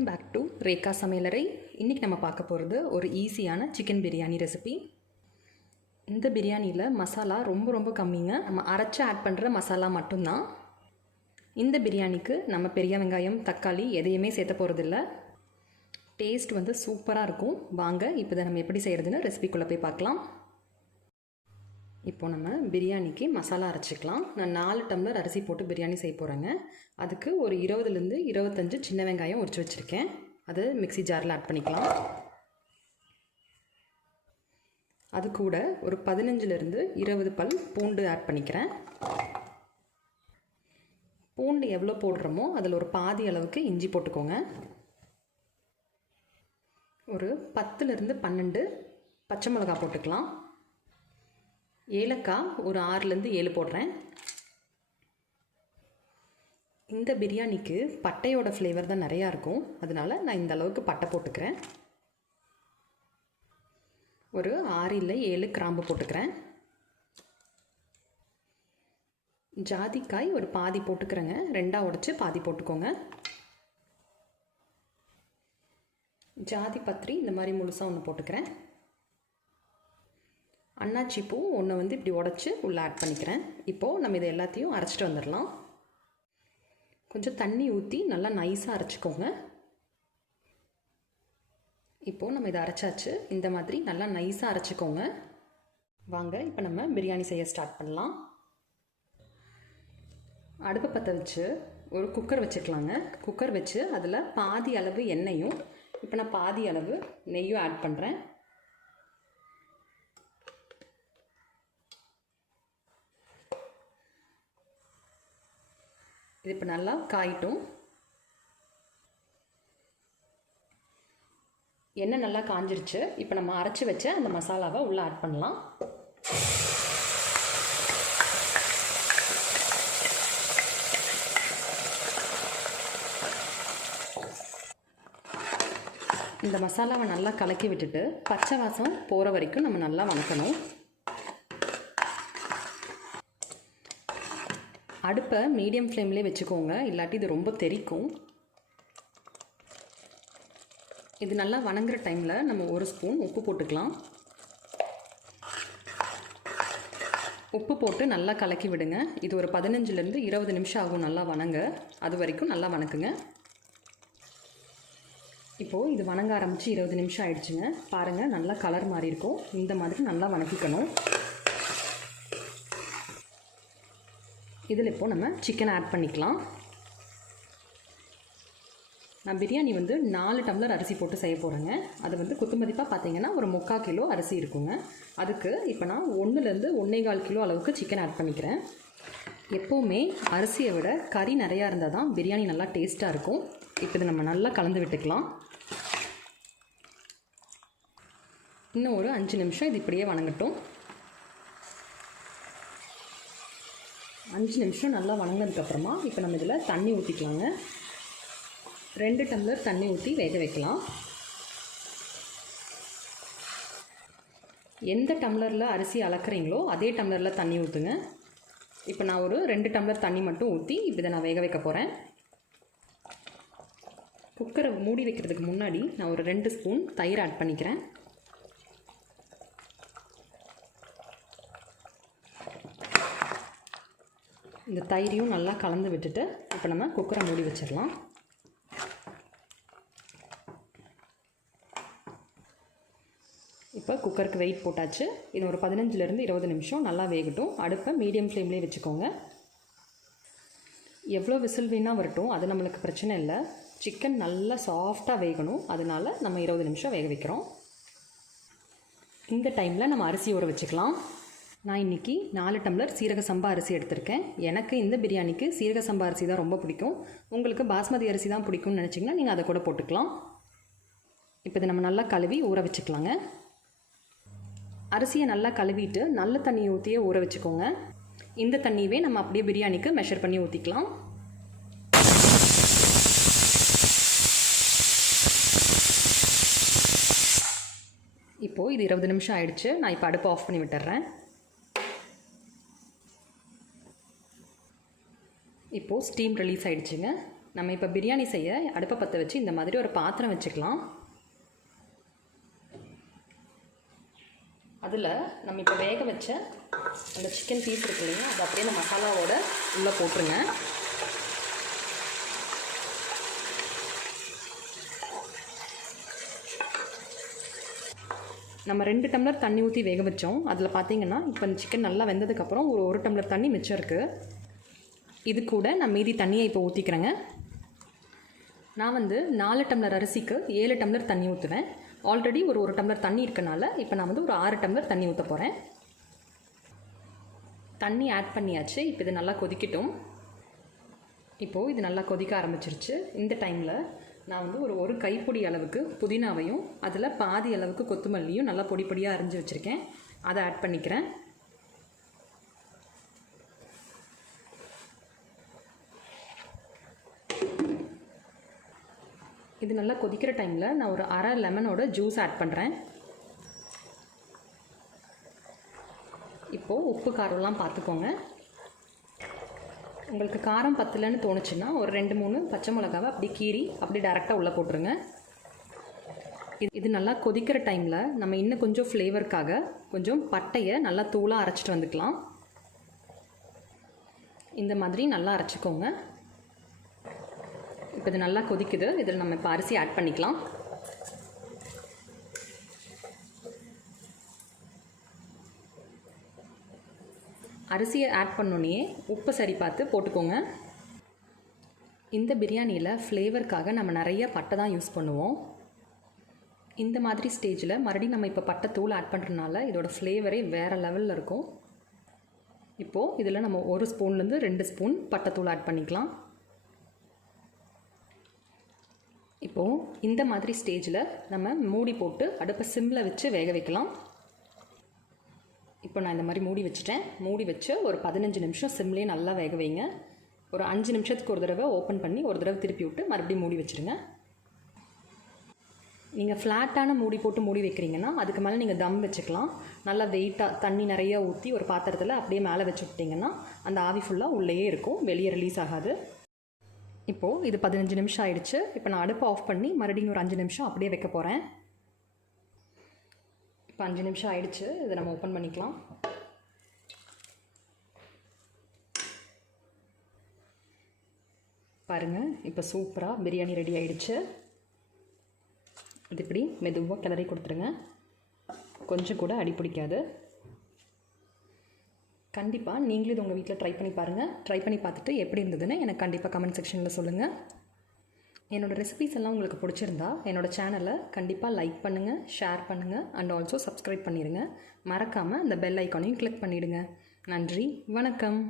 Welcome back to Rekha சமையலறை. இன்றைக்கி நம்ம பார்க்க போகிறது ஒரு ஈஸியான சிக்கன் பிரியாணி ரெசிபி. இந்த பிரியாணியில் மசாலா ரொம்ப கம்மிங்க. நம்ம அரைச்சி ஆட் பண்ணுற மசாலா மட்டும்தான். இந்த பிரியாணிக்கு நம்ம பெரிய வெங்காயம் தக்காளி எதையுமே சேர்த்த போகிறதில்ல. டேஸ்ட் சூப்பராக இருக்கும். வாங்க இப்போ இதை நம்ம எப்படி செய்கிறதுன்னு ரெசிபிக்குள்ளே போய் பார்க்கலாம். இப்போ நம்ம பிரியாணிக்கு மசாலா அரைச்சிக்கலாம். நான் 4 டம்ளர் அரிசி போட்டு பிரியாணி செய்ய போகிறேங்க. அதுக்கு ஒரு 20லேருந்து 25 சின்ன வெங்காயம் உரிச்சு வச்சுருக்கேன். அது மிக்ஸி ஜாரில் ஆட் பண்ணிக்கலாம். அது கூட ஒரு 15லேருந்து 20 பல் பூண்டு ஆட் பண்ணிக்கிறேன். பூண்டு எவ்வளோ போடுறோமோ அதில் ஒரு பாதி அளவுக்கு இஞ்சி போட்டுக்கோங்க. ஒரு 10லேருந்து 12 பச்சை மிளகா போட்டுக்கலாம். ஏலக்காய் ஒரு 6லேருந்து 7 போடுறேன். இந்த பிரியாணிக்கு பட்டையோட ஃப்ளேவர் தான் நிறையா இருக்கும். அதனால் நான் இந்த அளவுக்கு பட்டை போட்டுக்கிறேன். ஒரு 6 இல்லை 7 கிராம்பு போட்டுக்கிறேன். ஜாதிக்காய் ஒரு பாதி போட்டுக்கிறேங்க. 2ஆக உடைச்சு பாதி போட்டுக்கோங்க. ஜாதி பத்திரி இந்த மாதிரி முழுசாக ஒன்று போட்டுக்கிறேன். அன்னாச்சி பூ ஒன்று இப்படி உடச்சி உள்ளே ஆட் பண்ணிக்கிறேன். இப்போது நம்ம இதை எல்லாத்தையும் அரைச்சிட்டு வந்துடலாம். கொஞ்சம் தண்ணி ஊற்றி நல்லா நைஸாக அரைச்சிக்கோங்க. இப்போது நம்ம இதை அரைச்சாச்சு. இந்த மாதிரி நல்லா நைஸாக அரைச்சிக்கோங்க. வாங்க இப்போ நம்ம பிரியாணி செய்ய ஸ்டார்ட் பண்ணலாம். அடுப்பை பற்ற வச்சு ஒரு குக்கர் வச்சுக்கலாங்க. குக்கர் வச்சு அதில் பாதி அளவு எண்ணெயும் இப்போ நான் பாதி அளவு நெய்யும் ஆட் பண்ணுறேன். இது இப்போ நல்லா காயிட்டும். எண்ணெய் நல்லா காஞ்சிருச்சு. இப்போ நம்ம அரைச்சி வச்ச அந்த மசாலாவை உள்ளே ஆட் பண்ணலாம். இந்த மசாலாவை நல்லா கலக்கி விட்டுட்டு பச்சை வாசம் போகிற வரைக்கும் நம்ம நல்லா வணக்கணும். அடுப்பை மீடியம் ஃப்ளேம்லேயே வச்சுக்கோங்க, இல்லாட்டி இது ரொம்ப தெறிக்கும். இது நல்லா வணங்குற டைமில் நம்ம 1 ஸ்பூன் உப்பு போட்டுக்கலாம். உப்பு போட்டு நல்லா கலக்கி விடுங்க. இது ஒரு 15லேருந்து 20 நிமிஷம் ஆகும் நல்லா வணங்க. அது வரைக்கும் நல்லா வணக்குங்க. இப்போது இது வணங்க ஆரம்பித்து 20 நிமிஷம் ஆயிடுச்சுங்க. பாருங்கள், நல்லா கலர் மாறி இருக்கும். இந்த மாதிரி நல்லா வணக்கிக்கணும். இதில் இப்போது நம்ம சிக்கனை ஆட் பண்ணிக்கலாம். நான் பிரியாணி 4 டம்ளர் அரிசி போட்டு செய்ய போகிறேங்க. அது குத்துமதிப்பாக பார்த்தீங்கன்னா ஒரு 3/4 கிலோ அரிசி இருக்குங்க. அதுக்கு இப்போ நான் 1லேருந்து 1.25 கிலோ அளவுக்கு சிக்கன் ஆட் பண்ணிக்கிறேன். எப்போவுமே அரிசியை விட கறி நிறையா இருந்தால் தான் பிரியாணி நல்லா டேஸ்ட்டாக இருக்கும். இப்போ இதை நம்ம நல்லா கலந்து விட்டுக்கலாம். இன்னும் ஒரு 5 நிமிஷம் இது இப்படியே வணங்கட்டும். 5 நிமிஷம் நல்லா வணங்கினதுக்கப்புறமா இப்போ நம்ம இதில் தண்ணி ஊற்றிக்கலாங்க. 2 டம்ளர் தண்ணி ஊற்றி வேக வைக்கலாம். எந்த டம்ளரில் அரிசி அளக்குறீங்களோ அதே டம்ளரில் தண்ணி ஊற்றுங்க. இப்போ நான் ஒரு 2 டம்ளர் தண்ணி மட்டும் ஊற்றி இப்போ இதை நான் வேக வைக்க போகிறேன். குக்கரை மூடி வைக்கிறதுக்கு முன்னாடி நான் ஒரு 2 ஸ்பூன் தயிர் ஆட் பண்ணிக்கிறேன். இந்த தயிரையும் நல்லா கலந்து விட்டுட்டு இப்போ நம்ம குக்கரை மூடி வச்சிடலாம். இப்போ குக்கருக்கு வெயிட் போட்டாச்சு. இது ஒரு 15லேருந்து 20 நிமிஷம் நல்லா வேகட்டும். அடுப்பை மீடியம் ஃப்ளேம்லேயே வச்சுக்கோங்க. எவ்வளோ விசில் வேணால் வரட்டும், அது நம்மளுக்கு பிரச்சனை இல்லை. சிக்கன் நல்லா சாஃப்டாக வேகணும். அதனால நம்ம 20 நிமிஷம் வேக வைக்கிறோம். இந்த டைமில் நம்ம அரிசி ஊற வச்சுக்கலாம். நான் இன்றைக்கி 4 டம்ளர் சீரக சம்பா அரிசி எடுத்திருக்கேன். எனக்கு இந்த பிரியாணிக்கு சீரக சம்பா அரிசி தான் ரொம்ப பிடிக்கும். உங்களுக்கு பாஸ்மதி அரிசி தான் பிடிக்கும்னு நினச்சிங்கன்னா நீங்கள் அதை கூட போட்டுக்கலாம். இப்போ இதை நம்ம நல்லா கழுவி ஊற வச்சுக்கலாங்க. அரிசியை நல்லா கழுவிட்டு நல்ல தண்ணியை ஊற்றியே ஊற வச்சுக்கோங்க. இந்த தண்ணியவே நம்ம அப்படியே பிரியாணிக்கு மெஷர் பண்ணி ஊற்றிக்கலாம். இப்போது இது 20 நிமிஷம் ஆயிடுச்சு. நான் இப்போ அடுப்பை ஆஃப் பண்ணி விட்டுறேன். இப்போது ஸ்டீம் ரிலீஸ் ஆகிடுச்சுங்க. நம்ம இப்போ பிரியாணி செய்ய அடுப்பை பற்ற வச்சு இந்த மாதிரி ஒரு பாத்திரம் வச்சுக்கலாம். அதில் நம்ம இப்போ வேக வச்ச அந்த சிக்கன் பீஸ் இருக்கு இல்லையா, அது அப்படியே அந்த மசாலாவோட உள்ளே போட்டுருங்க. நம்ம 2 டம்ளர் தண்ணி ஊற்றி வேக வச்சோம். அதில் பார்த்திங்கன்னா இப்போ சிக்கன் நல்லா வெந்ததுக்கப்புறம் ஒரு டம்ளர் தண்ணி மிச்சம் இருக்குது. இது கூட நான் மீதி தண்ணியை இப்போ ஊற்றிக்கிறேங்க. நான் 4 டம்ளர் அரிசிக்கு 7 டம்ளர் தண்ணி ஊற்றுவேன். ஆல்ரெடி ஒரு டம்ளர் தண்ணி இருக்கனால இப்போ நான் ஒரு 6 டம்ளர் தண்ணி ஊற்ற போகிறேன். தண்ணி ஆட் பண்ணியாச்சு. இப்போ இது நல்லா கொதிக்கட்டும். இப்போது இது நல்லா கொதிக்க ஆரம்பிச்சிருச்சு. இந்த டைமில் நான் ஒரு கைப்பிடி அளவுக்கு புதினாவையும் அதில் பாதி அளவுக்கு கொத்தமல்லியும் நல்லா பொடி பொடியாக அரிஞ்சு வச்சுருக்கேன். அதை ஆட் பண்ணிக்கிறேன். இது நல்லா கொதிக்கிற டைமில் நான் ஒரு அரை லெமனோட ஜூஸ் ஆட் பண்ணுறேன். இப்போது உப்பு காரம்லாம் பார்த்துக்கோங்க. உங்களுக்கு காரம் பத்தலைன்னு தோணுச்சுன்னா ஒரு 2-3 பச்சை மிளகாவை அப்படி கீறி அப்படி டேரெக்டாக உள்ளே போட்டுருங்க. இது நல்லா கொதிக்கிற டைமில் நம்ம இன்னும் கொஞ்சம் ஃப்ளேவருக்காக கொஞ்சம் பட்டையை நல்லா தூளாக அரைச்சிட்டு வந்துக்கலாம். இந்த மாதிரி நல்லா அரைச்சிக்கோங்க. இப்போ இது நல்லா கொதிக்குது. இதில் நம்ம இப்போ அரிசி ஆட் பண்ணிக்கலாம். அரிசியை ஆட் பண்ணோன்னே உப்பு சரி பார்த்து போட்டுக்கோங்க. இந்த பிரியாணியில் ஃப்ளேவருக்காக நம்ம நிறைய பட்டை தான் யூஸ் பண்ணுவோம். இந்த மாதிரி ஸ்டேஜில் மறுபடியும் நம்ம இப்போ பட்டை தூள் ஆட் பண்ணுறதுனால இதோட ஃப்ளேவரே வேறு லெவலில் இருக்கும். இப்போது இதில் நம்ம 1 ஸ்பூன்லேருந்து 2 ஸ்பூன் பட்டை தூள் ஆட் பண்ணிக்கலாம். இப்போது இந்த மாதிரி ஸ்டேஜில் நம்ம மூடி போட்டு அடுப்பை சிம்மில் வச்சு வேக வைக்கலாம். இப்போ நான் இந்த மாதிரி மூடி வச்சுட்டேன். மூடி வச்சு ஒரு 15 நிமிஷம் சிம்லேயே நல்லா வேக வைங்க. ஒரு 5 நிமிஷத்துக்கு ஒரு தடவை ஓப்பன் பண்ணி ஒரு தடவை திருப்பி விட்டு மறுபடியும் மூடி வச்சுருங்க. நீங்கள் ஃப்ளாட்டான மூடி போட்டு மூடி வைக்கிறீங்கன்னா அதுக்கு மேலே நீங்கள் தம் வச்சுக்கலாம். நல்லா வெயிட்டாக தண்ணி நிறையா ஊற்றி ஒரு பாத்திரத்தில் அப்படியே மேலே வச்சு விட்டிங்கன்னா அந்த ஆவி ஃபுல்லாக உள்ளேயே இருக்கும், வெளியே ரிலீஸ் ஆகாது. இப்போது இது 15 நிமிஷம் ஆயிடுச்சு. இப்போ நான் அடுப்பை ஆஃப் பண்ணி மறுபடியும் ஒரு 5 நிமிஷம் அப்படியே வைக்க போகிறேன். இப்போ 5 நிமிஷம் ஆயிடுச்சு. இதை நம்ம ஓப்பன் பண்ணிக்கலாம். பாருங்கள், இப்போ சூப்பராக பிரியாணி ரெடி ஆகிடுச்சு. இது இப்படி மெதுவாக கிளறி கொடுத்துருங்க. கொஞ்சம் கூட அடி பிடிக்காது. கண்டிப்பாக நீங்களும் இது உங்கள் வீட்டில் ட்ரை பண்ணி பாருங்கள். ட்ரை பண்ணி பார்த்துட்டு எப்படி இருந்ததுன்னு எனக்கு கண்டிப்பாக கமெண்ட் செக்ஷனில் சொல்லுங்கள். என்னோடய ரெசிபீஸ் எல்லாம் உங்களுக்கு பிடிச்சிருந்தா என்னோடய சேனலை கண்டிப்பாக லைக் பண்ணுங்கள், ஷேர் பண்ணுங்கள் அண்ட் ஆல்சோ சப்ஸ்கிரைப் பண்ணிடுங்க. மறக்காமல் அந்த பெல் ஐக்கானையும் கிளிக் பண்ணிவிடுங்க. நன்றி, வணக்கம்.